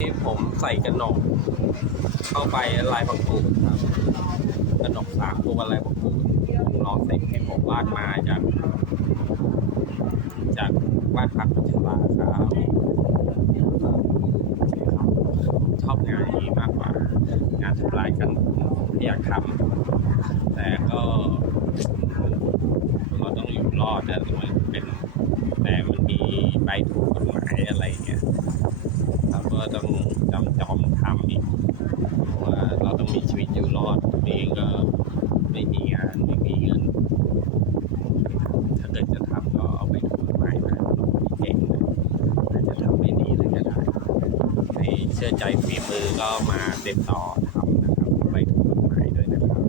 นี่ผมใส่กระหนกเข้าไปลายบางปูดครับกระหนกสามตัวลายบางปูดผมลองใส่ที่ผมวาดมาจาก จากวาดพักพัชราครับชอบงานนี้มากกว่างานทำลายกันอยากทำแต่ก็เราต้องอยู่รอดนะมันเป็นแต่มันมีใบถูกกฎหมายอะไรเงี้ย ก็ต้องจำจอมทำอีกเพราะว่าเราต้องมีชีวิตอยู่รอดตัวเองก็ไม่มีงานไม่มีเงิน ถ้าเกิดจะทำก็เอาไปทำใหมายนะเก่งนะถ้าจะทำไม่ดีเลยก็ได้ในเชื่อใจฝีมือก็มาติดต่อทำนะครับไปถูกกฎหมายด้วยนะครับ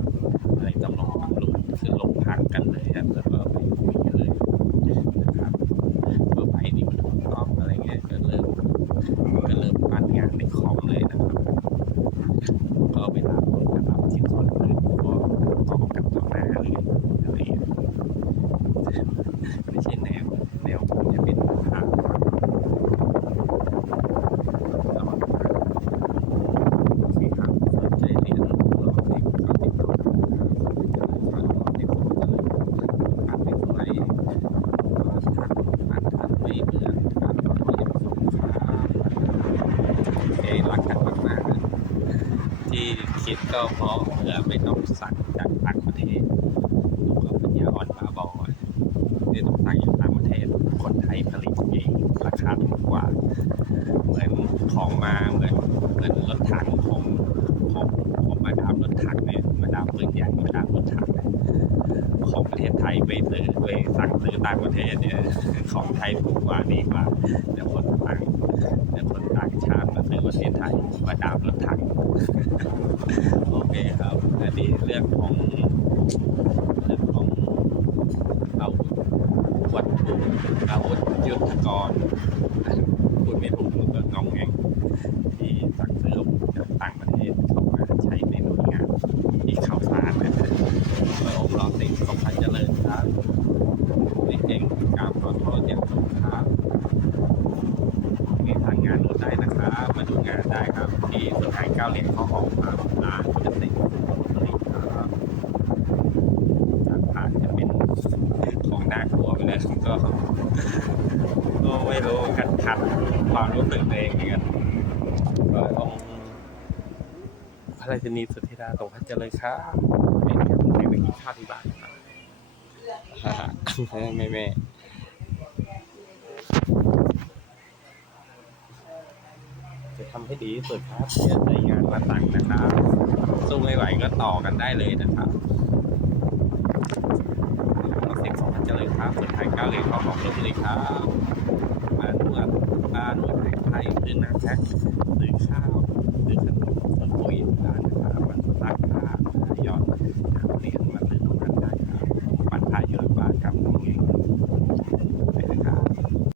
อะไรต้องลงตำรวจคือลงพักกันเลยครับแล้วก็ไปคุยกันเลยนะครับเพื่อไปนี่มันถูกต้องอะไรเงี้ยก็เริ่ม ก็เริ่มปั้นงานในคอมเลยนะครับ ก็ไปตามคนกระทำชิ้นส่วนอื่นก็ต่อกับต่อหน้าเลยอะไรอย่างเงี้ยไม่ใช่แนวแนวผมจะเป็นทางต่อโอเคครับสนใจเรียนรอเด็กก็ติดต่อได้นะครับรอเด็กผมจะเลยการเป็นอะไรทักอ่านทักไม่เหมือนการขอโทษอย่างสงครับ เอยรักกันมากๆนะที่ คิดก็เพราะเผื่อไม่ต้องสั่งจากต่างประเทศลูกก็ปัญญาอ่อนบ้าบอไม่ต้องสั่งจากต่างประเทศ คนไทยผลิตเองราคาถูกกว่า เหมือนของมาเหมือนเหมือนรถถังของของของมาดามรถถังเนี่ยมาดามปืนใหญ่มาดามรถถังของประเทศไทยไปซื้อไปสั่งซื้อต่างประเทศเนี่ยของไทยถูกกว่าดีกว่าแต่คนต่างแต่คนต่างชาติมาซื้อประเทศไทยมาดามรถถัง โอเคครับอันนี้ เรื่องของเรื่องของอาวุธวัตถุอาวุธยุทธกรพูดไม่ถูกมันก็งองแงงที่สั่งซื้ออาวุธจากต่างประเทศเข้ามาใช้ในหน่วยงานที่เข้าสารนะฮะของค์รอติดของพันเจริญครับไม่เก่งกาบขอโทษอย่างสูงครับมีทางงานนู้ได้นะครับ มาดูงานได้ครับ ที่สถานเก้าเหรียญข้อหอมครับร้านจะติดผลิตครับจากผ่านจะเป็นของน่ากลัวไปเลยก็ก็ ไม่รู้กันขัดความรู้สึกตัวเองเหมือนกันก็ต้องพระราชินีสุธิดาตรงพัชเจริญครับเป็นครับไปไปกินข้าวที่บ้านครับแม่แม่จะทำให้ดีที่สุดครับเดี๋ยวได้งานมาตั้งนะครับสู้ไม่ไหวก็ต่อกันได้เลยนะครับรถสิบสองพันเจริญครับสุดท้ายเก้าเหรียญเข้าของลบบุรีครับานหรือแพ็คไข่หรือน้ำแพ็คหรือข้าวหรือขนมหรือปุ๋ยร้านนะครับมันราคาหยอด